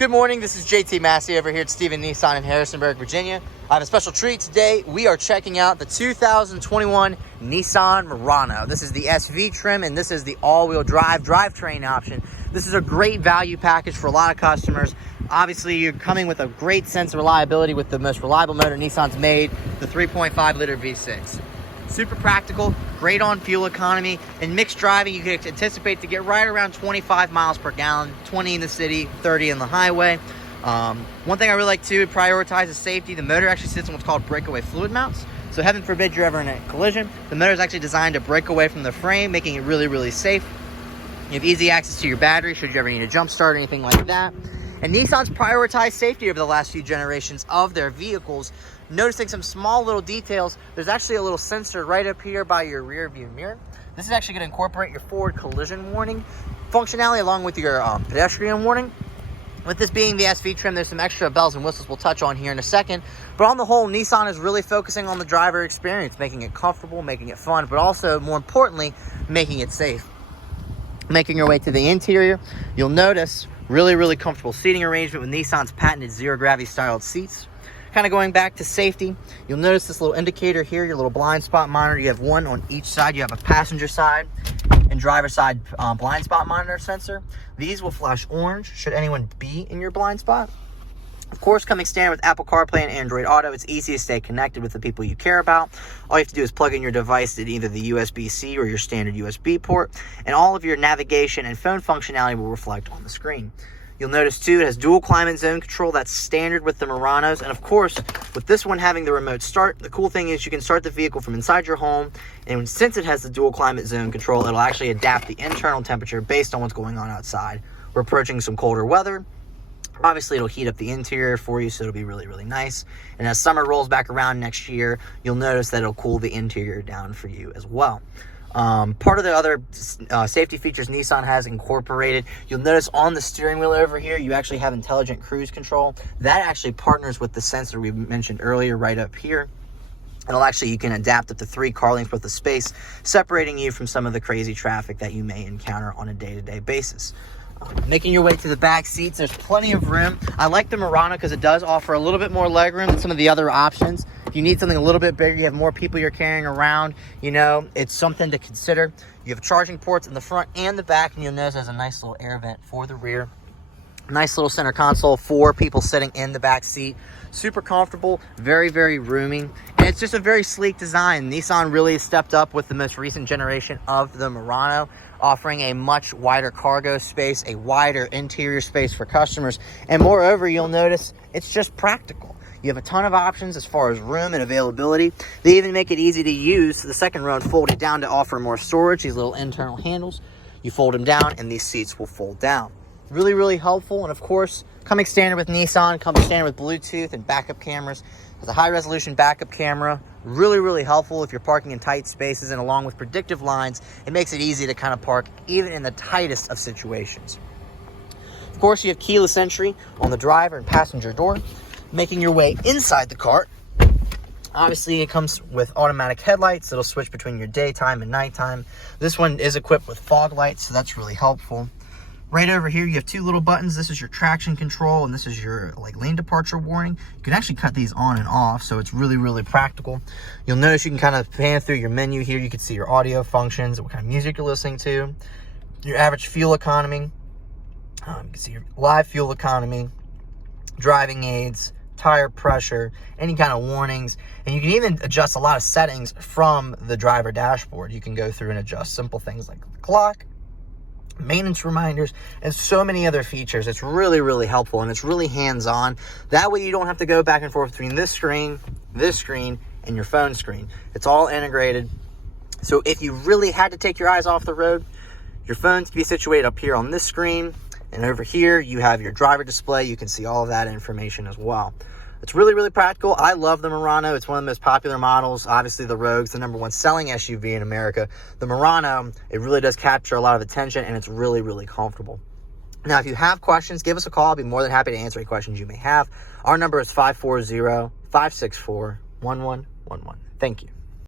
Good morning, this is JT Massey over here at Steven Nissan in Harrisonburg, Virginia. I have a special treat today. We are checking out the 2021 Nissan Murano. This is the SV trim and this is the all-wheel drive drivetrain option. This is a great value package for a lot of customers. Obviously, you're coming with a great sense of reliability with the most reliable motor Nissan's made, the 3.5 liter V6. Super practical, great on fuel economy. In mixed driving, you can anticipate to get right around 25 miles per gallon, 20 in the city, 30 in the highway. One thing I really like to prioritize is safety. The motor actually sits on what's called breakaway fluid mounts. So heaven forbid you're ever in a collision, the motor is actually designed to break away from the frame, making it really, really safe. You have easy access to your battery should you ever need a jump start or anything like that. And Nissan's prioritized safety over the last few generations of their vehicles. Noticing some small little details, there's actually a little sensor right up here by your rear view mirror. This is actually going to incorporate your forward collision warning functionality along with your pedestrian warning. With this being the SV trim, there's some extra bells and whistles we'll touch on here in a second. But on the whole, Nissan is really focusing on the driver experience, making it comfortable, making it fun, but also, more importantly, making it safe. Making your way to the interior, you'll notice really, really comfortable seating arrangement with Nissan's patented zero-gravity styled seats. Kind of going back to safety, you'll notice this little indicator here, your little blind spot monitor. You have one on each side. You have a passenger side and driver side blind spot monitor sensor. These will flash orange should anyone be in your blind spot. Of course, coming standard with Apple CarPlay and Android Auto, it's easy to stay connected with the people you care about. All you have to do is plug in your device at either the USB-C or your standard USB port, and all of your navigation and phone functionality will reflect on the screen. You'll notice too, it has dual climate zone control. That's standard with the Muranos. And of course, with this one having the remote start, the cool thing is you can start the vehicle from inside your home. And since it has the dual climate zone control, it'll actually adapt the internal temperature based on what's going on outside. We're approaching some colder weather. Obviously, it'll heat up the interior for you, so it'll be really, really nice. And as summer rolls back around next year, you'll notice that it'll cool the interior down for you as well. Part of the other safety features Nissan has incorporated, you'll notice on the steering wheel over here, you actually have intelligent cruise control. That actually partners with the sensor we mentioned earlier right up here. You can adapt up to 3 car lengths worth of space, separating you from some of the crazy traffic that you may encounter on a day-to-day basis. Making your way to the back seats, there's plenty of room. I like the Murano because it does offer a little bit more legroom than some of the other options. If you need something a little bit bigger, you have more people you're carrying around, it's something to consider. You have charging ports in the front and the back, and you'll notice there's a nice little air vent for the rear. Nice little center console for people sitting in the back seat. Super comfortable, very, very roomy. And it's just a very sleek design. Nissan really stepped up with the most recent generation of the Murano, offering a much wider cargo space, a wider interior space for customers. And moreover, you'll notice it's just practical. You have a ton of options as far as room and availability. They even make it easy to use the second row and fold it down to offer more storage. These little internal handles, you fold them down and these seats will fold down. Really, really helpful. And of course, coming standard with Nissan, comes standard with Bluetooth and backup cameras. Has a high resolution backup camera. Really, really helpful if you're parking in tight spaces, and along with predictive lines, it makes it easy to kind of park even in the tightest of situations. Of course, you have keyless entry on the driver and passenger door. Making your way inside the car, obviously it comes with automatic headlights. It'll switch between your daytime and nighttime. This one is equipped with fog lights, so that's really helpful. Right over here, you have 2 little buttons. This is your traction control, and this is your lane departure warning. You can actually cut these on and off, so it's really, really practical. You'll notice you can kind of pan through your menu here. You can see your audio functions, what kind of music you're listening to, your average fuel economy. You can see your live fuel economy, driving aids, tire pressure, any kind of warnings, and you can even adjust a lot of settings from the driver dashboard. You can go through and adjust simple things like the clock, maintenance reminders, and so many other features. It's really, really helpful, and it's really hands-on. That way you don't have to go back and forth between this screen, and your phone screen. It's all integrated. So if you really had to take your eyes off the road, your phone can be situated up here on this screen, and over here you have your driver display. You can see all of that information as well. It's really, really practical. I love the Murano. It's one of the most popular models. Obviously, the Rogue's the #1 selling SUV in America. The Murano, it really does capture a lot of attention, and it's really, really comfortable. Now, if you have questions, give us a call. I'll be more than happy to answer any questions you may have. Our number is 540-564-1111. Thank you.